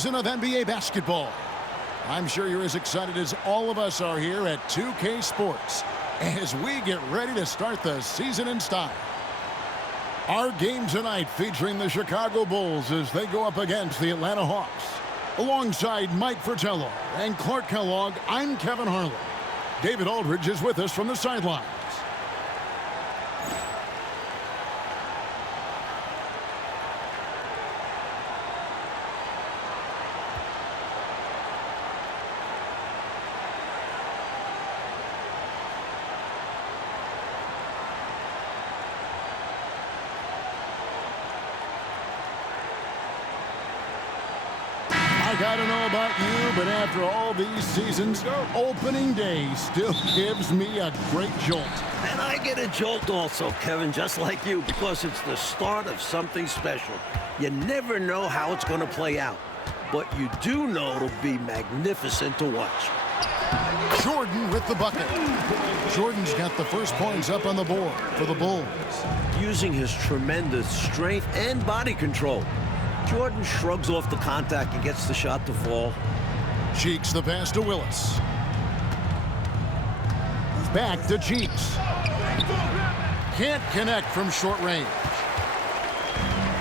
season of NBA basketball. I'm sure you're as excited as all of us are here at 2K Sports as we get ready to start the season in style. Our game tonight featuring the Chicago Bulls as they go up against the Atlanta Hawks. Alongside Mike Fratello and Clark Kellogg, I'm Kevin Harlan. David Aldridge is with us from the sidelines. I gotta know about you, but after all these seasons, opening day still gives me a great jolt. And I get a jolt also, Kevin, just like you, because it's the start of something special. You never know how it's going to play out, but you do know it'll be magnificent to watch. Jordan with the bucket. Jordan's got the first points up on the board for the Bulls. Using his tremendous strength and body control, Jordan shrugs off the contact and gets the shot to fall. Cheeks the pass to Willis. Back to Cheeks. Can't connect from short range.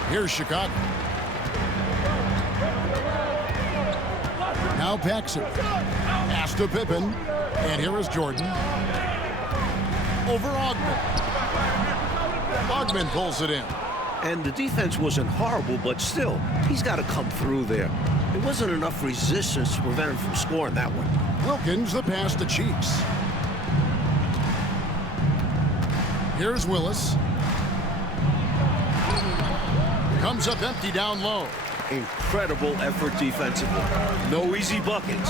Here's Chicago. Now Paxson. Pass to Pippen. And here is Jordan. Over Ogman. Ogman pulls it in. And the defense wasn't horrible, but still, he's got to come through there. There wasn't enough resistance to prevent him from scoring that one. Wilkins the pass to Cheeks. Here's Willis. Comes up empty down low. Incredible effort defensively. No easy buckets.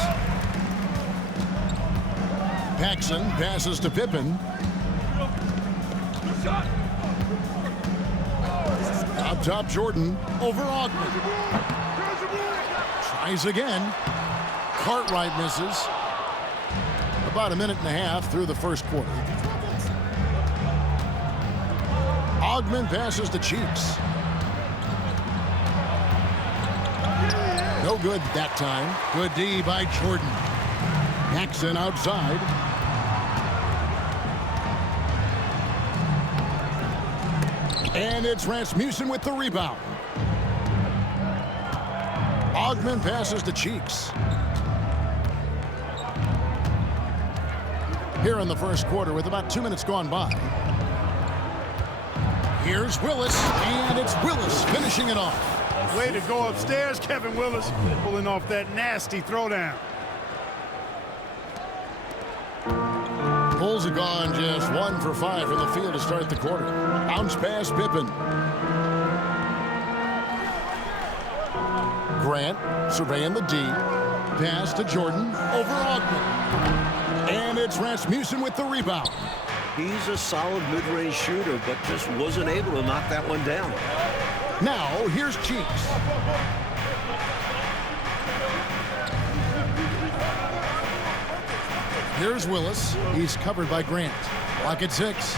Paxson passes to Pippen. Up top, Jordan over Ogman. Tries again. Cartwright misses. About a minute and a half through the first quarter. Ogman passes to Cheeks. No good that time. Good D by Jordan. Paxson outside. And it's Rasmussen with the rebound. Ogman passes to Cheeks. Here in the first quarter with about 2 minutes gone by. Here's Willis, and it's Willis finishing it off. Way to go upstairs, Kevin Willis, pulling off that nasty throwdown. Bulls have gone just 1 for 5 from the field to start the quarter. Bounce pass, Pippen. Grant surveying the D. Pass to Jordan over Ogman. And it's Rasmussen with the rebound. He's a solid mid-range shooter, but just wasn't able to knock that one down. Now, here's Cheeks. Here's Willis. He's covered by Grant. Clock at 6.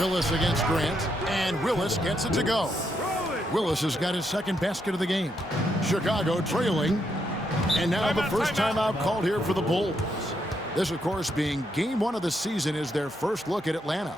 Willis against Grant, and Willis gets it to go. Willis has got his second basket of the game. Chicago trailing, and now the first timeout called here for the Bulls. This, of course, being game 1 of the season, is their first look at Atlanta.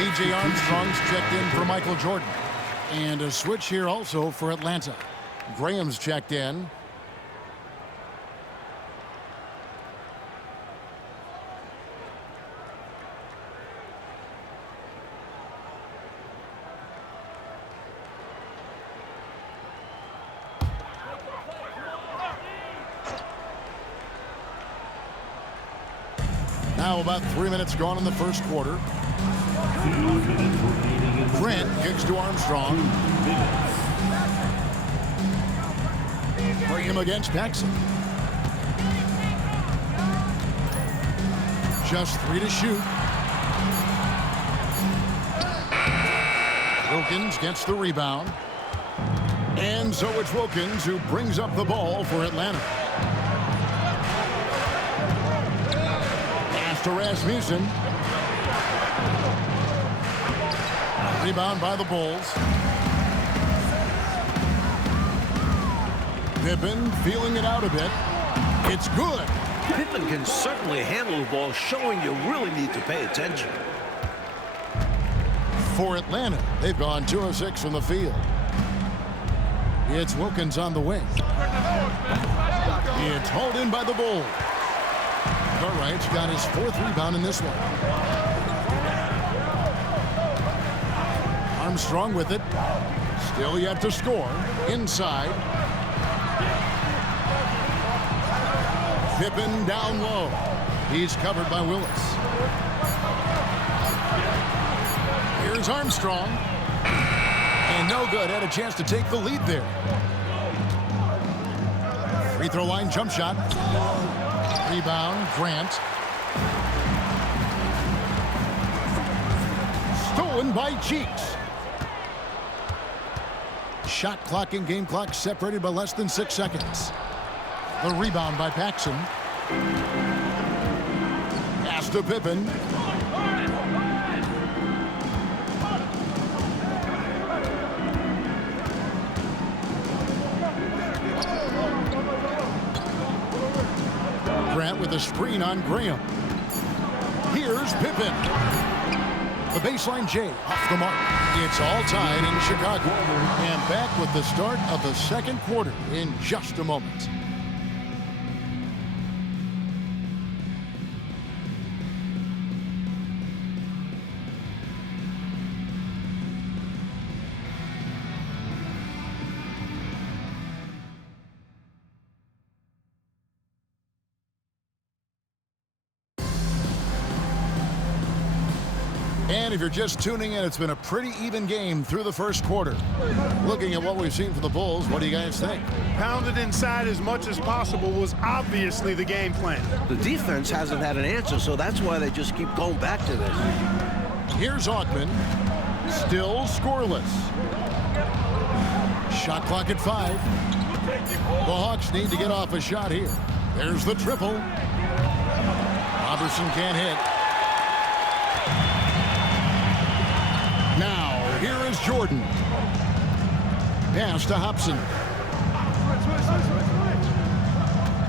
B.J. Armstrong's checked in for Michael Jordan. And a switch here also for Atlanta. Graham's checked in. Now about 3 minutes gone in the first quarter. Grant kicks to Armstrong. Bring him against Paxson. Just 3 to shoot. Wilkins gets the rebound. And so it's Wilkins who brings up the ball for Atlanta. To Rasmussen. Rebound by the Bulls. Pippen feeling it out a bit. It's good. Pippen can certainly handle the ball, showing you really need to pay attention. For Atlanta, they've gone 2 of 6 from the field. It's Wilkins on the wing. It's hauled in by the Bulls. All right, he's got his 4th rebound in this one. Armstrong with it. Still yet to score. Inside. Pippen down low. He's covered by Willis. Here's Armstrong. And no good. Had a chance to take the lead there. Free throw line jump shot. Rebound, Grant. Stolen by Cheeks. Shot clock and game clock separated by less than 6 seconds. The rebound by Paxson. Pass to Pippen. Grant with a screen on Graham. Here's Pippen. The baseline J off the mark. It's all tied in Chicago. And back with the start of the second quarter in just a moment. And if you're just tuning in, it's been a pretty even game through the first quarter. Looking at what we've seen from the Bulls, what do you guys think? Pounded inside as much as possible was obviously the game plan. The defense hasn't had an answer, so that's why they just keep going back to this. Here's Augman. Still scoreless. Shot clock at 5. The Hawks need to get off a shot here. There's the triple. Robertson can't hit. Now, here is Jordan. Pass to Hobson.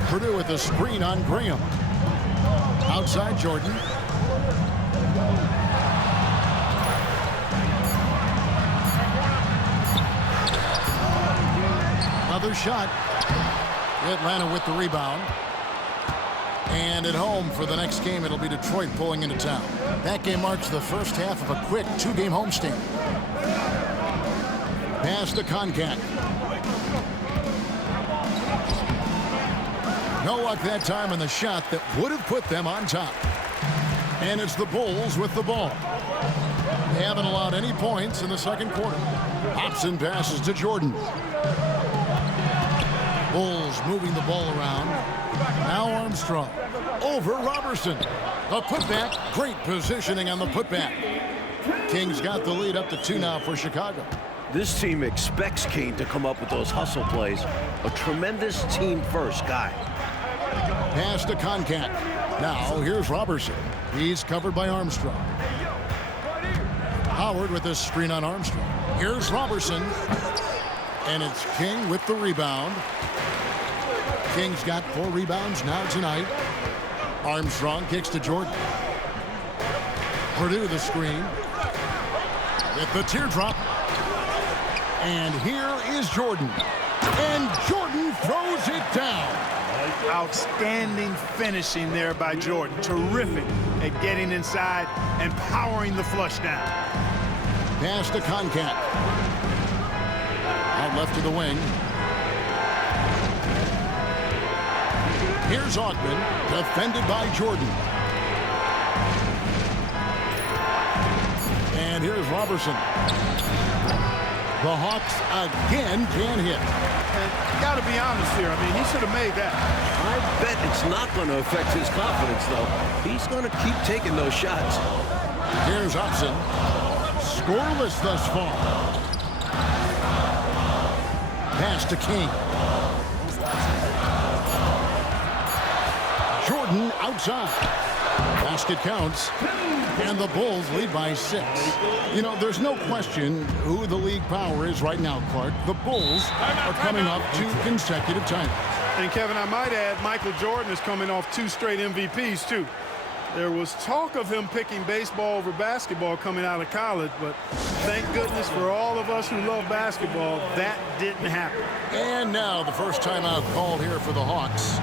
Purdue with a screen on Graham. Outside Jordan. Another shot. Atlanta with the rebound. And at home for the next game, it'll be Detroit pulling into town. That game marks the first half of a quick 2-game homestand. Pass to Koncak. No luck that time on the shot that would have put them on top. And it's the Bulls with the ball. They haven't allowed any points in the second quarter. Hobson passes to Jordan. Bulls moving the ball around. Now Armstrong. Over Robertson. A putback. Great positioning on the putback. Kings got the lead up to 2 now for Chicago. This team expects King to come up with those hustle plays. A tremendous team-first guy. Pass to Koncak. Now here's Robertson. He's covered by Armstrong. Howard with a screen on Armstrong. Here's Robertson. And it's King with the rebound. King's got 4 rebounds now tonight. Armstrong kicks to Jordan. Purdue the screen. with the teardrop. And here is Jordan. And Jordan throws it down. Outstanding finishing there by Jordan. Terrific at getting inside and powering the flush down. Pass to Concat. Out left to the wing. Here's Augman, defended by Jordan. And here's Robertson. The Hawks again can't hit. And got to be honest here. I mean, he should have made that. I bet it's not going to affect his confidence, though. He's going to keep taking those shots. Here's Upson. Scoreless thus far. Pass to King. Jordan outside. Basket counts. And the Bulls lead by 6. You know, there's no question who the league power is right now, Clark. The Bulls are coming up 2 consecutive titles. And, Kevin, I might add, Michael Jordan is coming off 2 straight MVPs, too. There was talk of him picking baseball over basketball coming out of college, but thank goodness for all of us who love basketball, that didn't happen. And now the first timeout called here for the Hawks.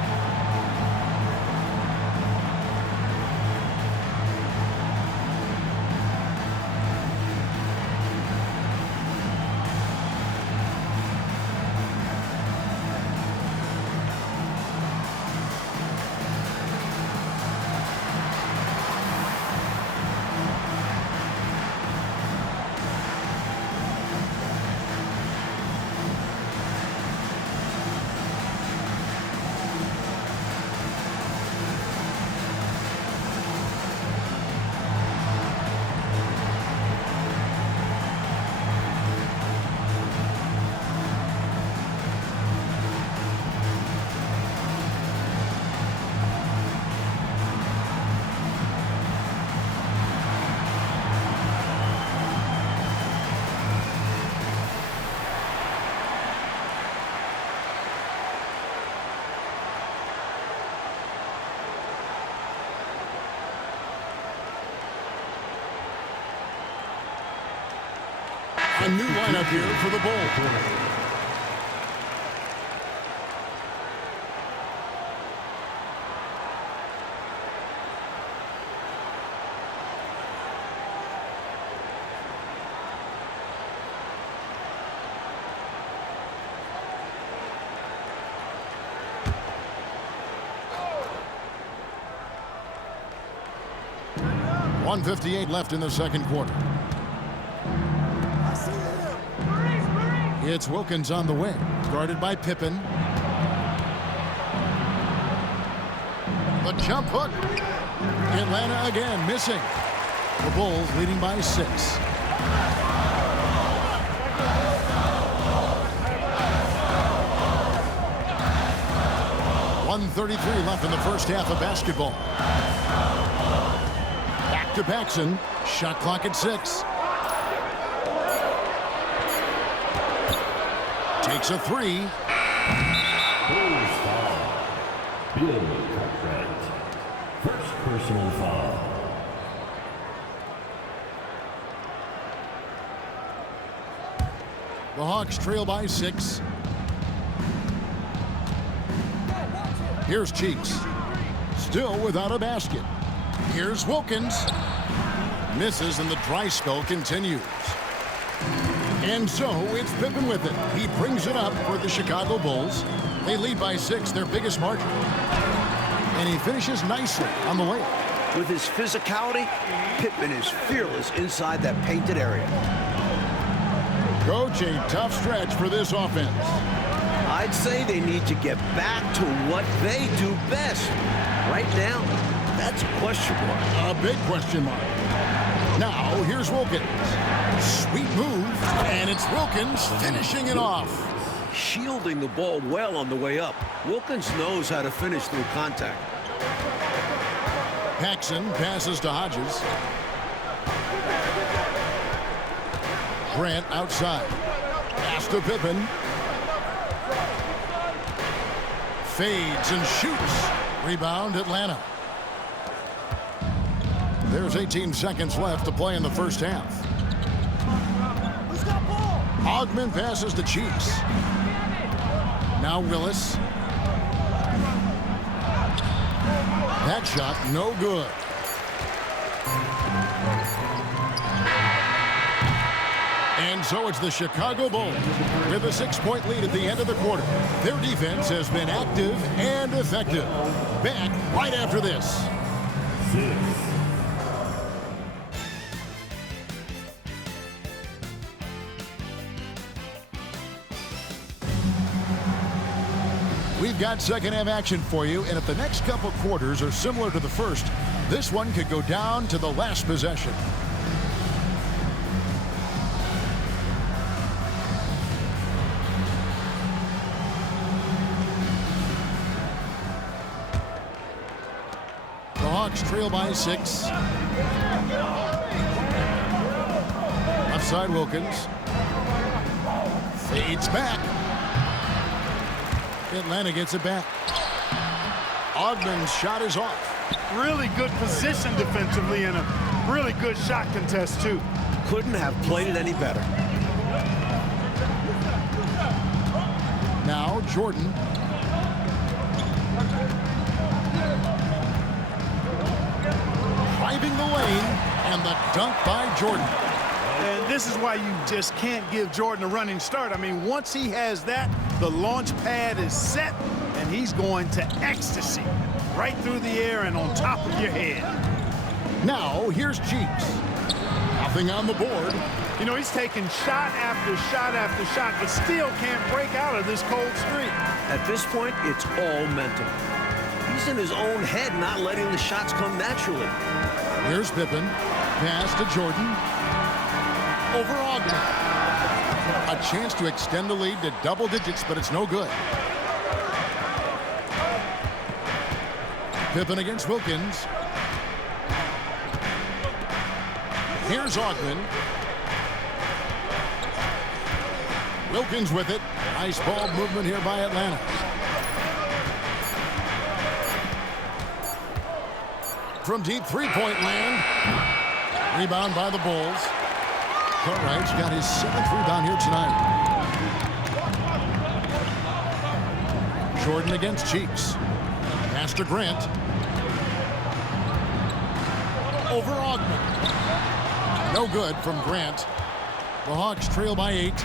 A new lineup here for the Bulls. .158 left in the second quarter. It's Wilkins on the wing, guarded by Pippen. The jump hook. Atlanta again missing. The Bulls leading by 6. .133 left in the first half of basketball. Back to Paxson. Shot clock at 6. Takes a 3. Bulls foul. Bill Cartwright. First personal foul. The Hawks trail by 6. Here's Cheeks. Still without a basket. Here's Wilkins. Misses and the dry spell continues. And so it's Pippen with it. He brings it up for the Chicago Bulls. They lead by 6, their biggest margin. And he finishes nicely on the way. With his physicality, Pippen is fearless inside that painted area. Coach, a tough stretch for this offense. I'd say they need to get back to what they do best. Right now, that's a question mark. A big question mark. Now, here's Wilkins. Sweet move, and it's Wilkins finishing it off. Shielding the ball well on the way up. Wilkins knows how to finish through contact. Paxson passes to Hodges. Grant outside. Pass to Pippen. Fades and shoots. Rebound, Atlanta. There's 18 seconds left to play in the first half. Ogman passes to Cheeks. Now Willis. That shot, no good. And so it's the Chicago Bulls with a 6-point lead at the end of the quarter. Their defense has been active and effective. Back right after this. We've got second half action for you, and if the next couple quarters are similar to the first, this one could go down to the last possession. The Hawks trail by 6. Left side Wilkins. Fades back. Atlanta gets it back. Ogman's shot is off. Really good position defensively and a really good shot contest, too. Couldn't have played it any better. Now Jordan. Driving the lane, and the dunk by Jordan. And this is why you just can't give Jordan a running start. I mean, once he has that, the launch pad is set, and he's going to ecstasy right through the air and on top of your head. Now, here's Cheeks. Nothing on the board. You know, he's taking shot after shot after shot, but still can't break out of this cold streak. At this point, it's all mental. He's in his own head, not letting the shots come naturally. Here's Pippen. Pass to Jordan. Over Ogman. A chance to extend the lead to double digits, but it's no good. Pippen against Wilkins. Here's Ogman. Wilkins with it. Nice ball movement here by Atlanta. From deep three-point land. Rebound by the Bulls. Cartwright's got his 7th rebound here tonight. Jordan against Cheeks. Pass to Grant. Over Ogman. No good from Grant. The Hawks trail by 8.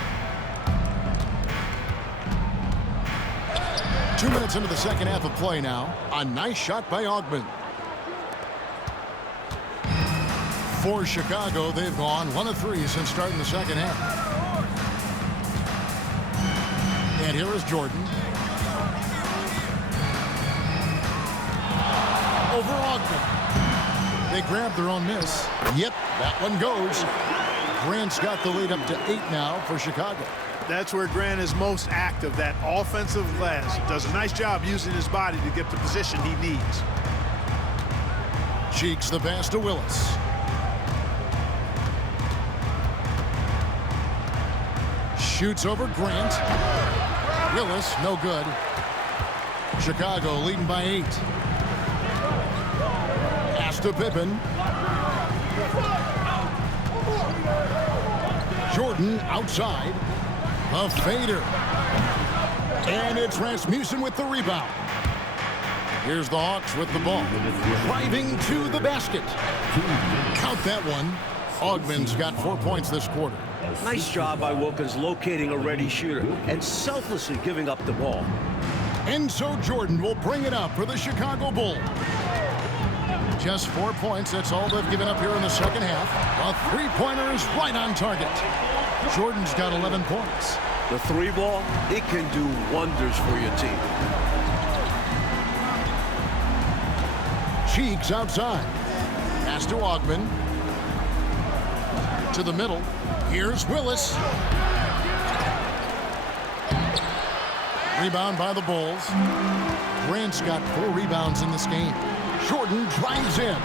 2 minutes into the second half of play now. A nice shot by Ogman. For Chicago, they've gone 1 of 3 since starting the second half. And here is Jordan. Over Ogman. They grab their own miss. Yep, that one goes. Grant's got the lead up to 8 now for Chicago. That's where Grant is most active, that offensive glass. Does a nice job using his body to get the position he needs. Cheeks the pass to Willis. Shoots over Grant. Willis, no good. Chicago leading by 8. Pass to Pippen. Jordan outside. A fader. And it's Rasmussen with the rebound. Here's the Hawks with the ball. Driving to the basket. Count that one. Ogman's got 4 points this quarter. Nice job by Wilkins locating a ready shooter and selflessly giving up the ball. And so Jordan will bring it up for the Chicago Bulls. Just 4 points, that's all they've given up here in the second half. A three-pointer is right on target. Jordan's got 11 points. The 3-ball, it can do wonders for your team. Cheeks outside. Pass to Ogman. To the middle. Here's Willis. Rebound by the Bulls. Grant's got 4 rebounds in this game. Jordan drives in.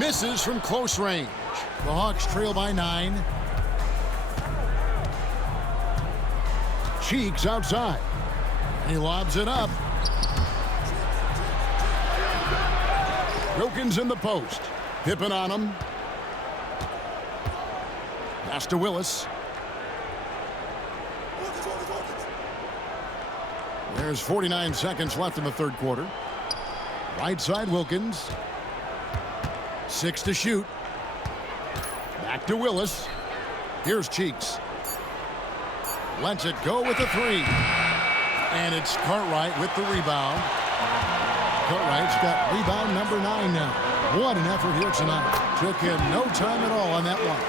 Misses from close range. The Hawks trail by 9. Cheeks outside. He lobs it up. Wilkins in the post. Pippen on him. Pass to Willis. There's 49 seconds left in the third quarter. Right side, Wilkins. 6 to shoot. Back to Willis. Here's Cheeks. Lets it go with the 3. And it's Cartwright with the rebound. Cartwright's got rebound number 9 now. What an effort here tonight. Took him no time at all on that one.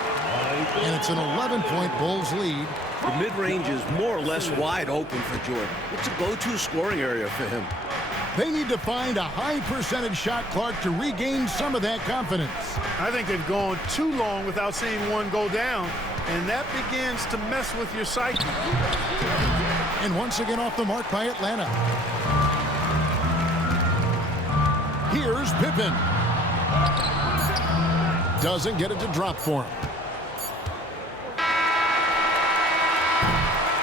And it's an 11-point Bulls lead. The mid-range is more or less wide open for Jordan. It's a go-to scoring area for him. They need to find a high percentage shot, Clark, to regain some of that confidence. I think they've gone too long without seeing one go down, and that begins to mess with your psyche. And once again off the mark by Atlanta. Here's Pippen. Doesn't get it to drop for him.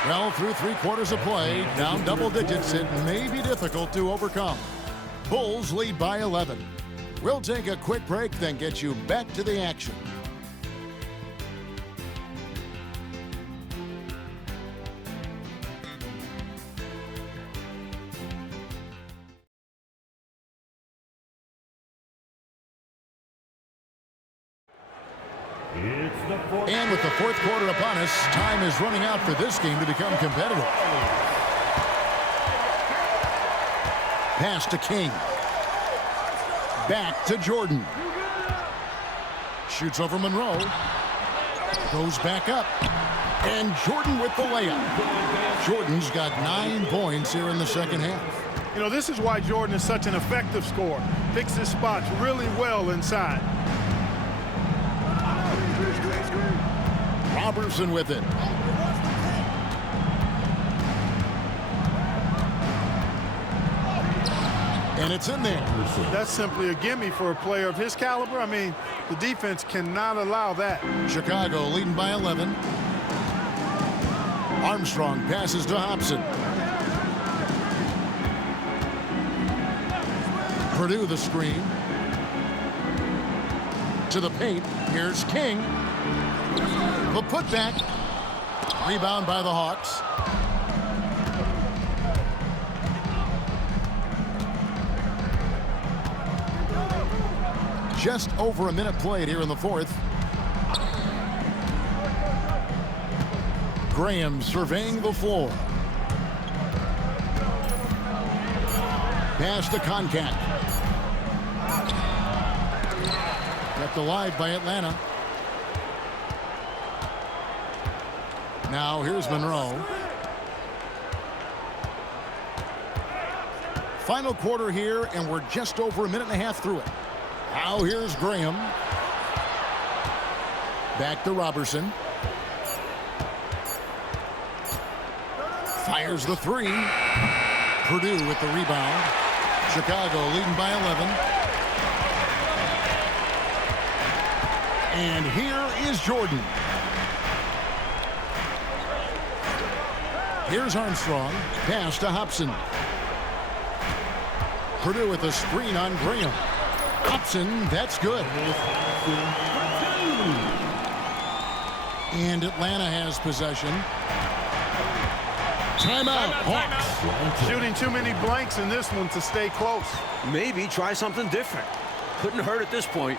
Well, through 3 quarters of play, down double digits, it may be difficult to overcome. Bulls lead by 11. We'll take a quick break, then get you back to the action. And with the fourth quarter upon us, time is running out for this game to become competitive. Pass to King. Back to Jordan. Shoots over Monroe. Goes back up. And Jordan with the layup. Jordan's got 9 points here in the second half. You know, this is why Jordan is such an effective scorer. Picks his spots really well inside. Robertson with it. And it's in there. That's simply a gimme for a player of his caliber. I mean, the defense cannot allow that. Chicago leading by 11. Armstrong passes to Hobson. Purdue the screen. To the paint. Here's King. The putback. Rebound by the Hawks. Just over a minute played here in the fourth. Graham surveying the floor. Pass to Concat. Kept alive by Atlanta. Now here's Monroe. Final quarter here, and we're just over a minute and a half through it. Now here's Graham. Back to Robertson. Fires the 3. Purdue with the rebound. Chicago leading by 11. And here is Jordan. Here's Armstrong. Pass to Hobson. Purdue with a screen on Graham. Hobson, that's good. And Atlanta has possession. Timeout, Hawks. Shooting too many blanks in this one to stay close. Maybe try something different. Couldn't hurt at this point.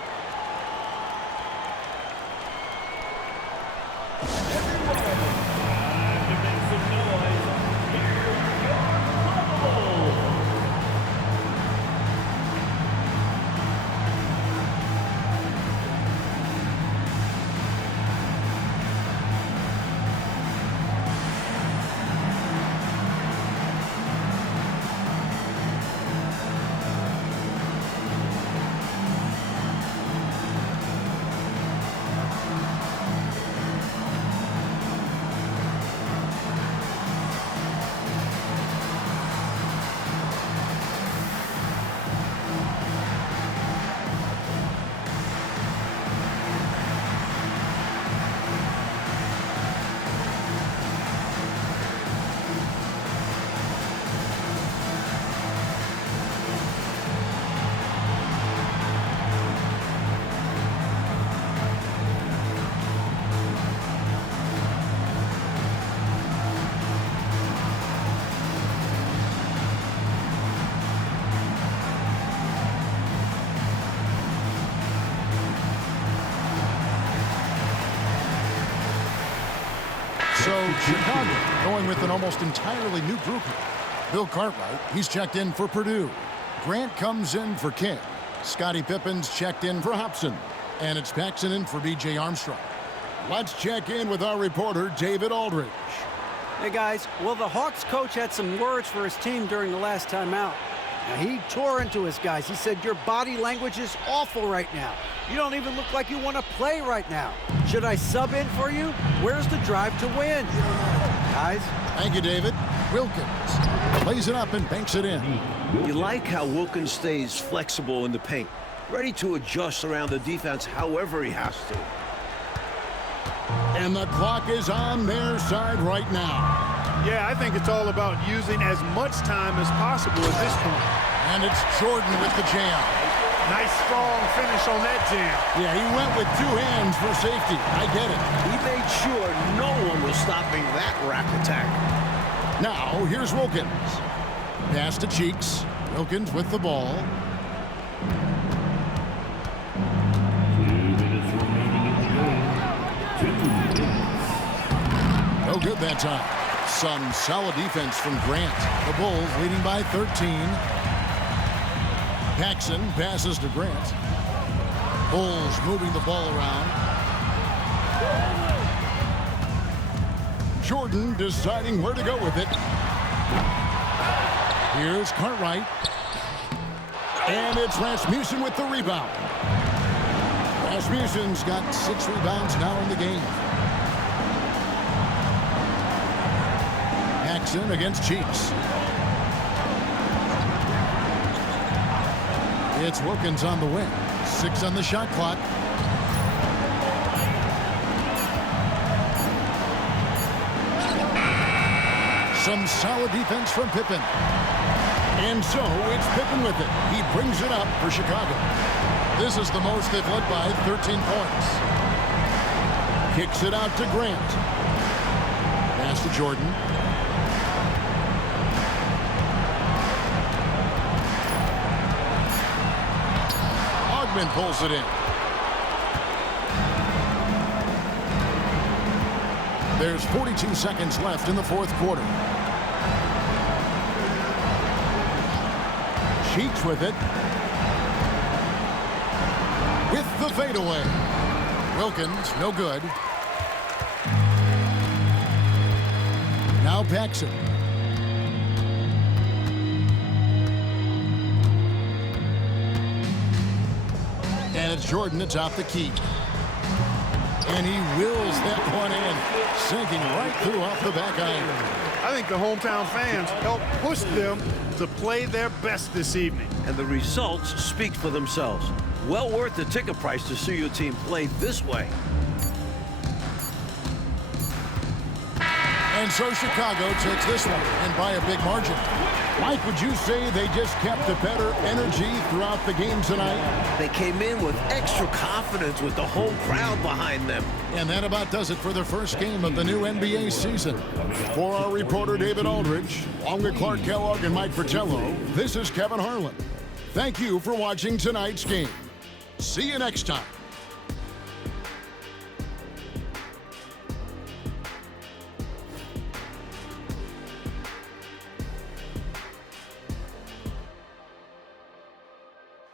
So Chicago going with an almost entirely new group here. Bill Cartwright, he's checked in for Purdue. Grant comes in for King. Scottie Pippen's checked in for Hobson. And it's Paxson in for B.J. Armstrong. Let's check in with our reporter, David Aldridge. Hey, guys. Well, the Hawks coach had some words for his team during the last time out. Now, he tore into his guys. He said, your body language is awful right now. You don't even look like you want to play right now. Should I sub in for you? Where's the drive to win? Guys? Thank you, David. Wilkins plays it up and banks it in. You like how Wilkins stays flexible in the paint, ready to adjust around the defense however he has to. And the clock is on their side right now. Yeah, I think it's all about using as much time as possible at this point. And it's Jordan with the jam. Nice, strong finish on that jam. Yeah, he went with two hands for safety. I get it. He made sure no one was stopping that rack attack. Now, here's Wilkins. Pass to Cheeks. Wilkins with the ball. 2 minutes remaining in the game. 2 minutes. No good that time. Some solid defense from Grant. The Bulls leading by 13. Paxson passes to Grant. Bulls moving the ball around. Jordan deciding where to go with it. Here's Cartwright. And it's Rasmussen with the rebound. Rasmussen's got 6 rebounds now in the game. Paxson against Cheeks. It's Wilkins on the wing. 6 on the shot clock. Some solid defense from Pippen. And so it's Pippen with it. He brings it up for Chicago. This is the most they've led by 13 points. Kicks it out to Grant. Pass to Jordan. Ogman pulls it in. There's 42 seconds left in the fourth quarter. Cheeks with it. With the fadeaway. Wilkins, no good. Now Paxson. And it's Jordan atop the key. And he wills that one in, sinking right through off the back iron. I think the hometown fans helped push them to play their best this evening. And the results speak for themselves. Well worth the ticket price to see your team play this way. And so Chicago takes this one, and by a big margin. Mike, would you say they just kept a better energy throughout the game tonight? They came in with extra confidence with the whole crowd behind them. And that about does it for the first game of the new NBA season. For our reporter David Aldridge, along with Clark Kellogg and Mike Fratello, this is Kevin Harlan. Thank you for watching tonight's game. See you next time.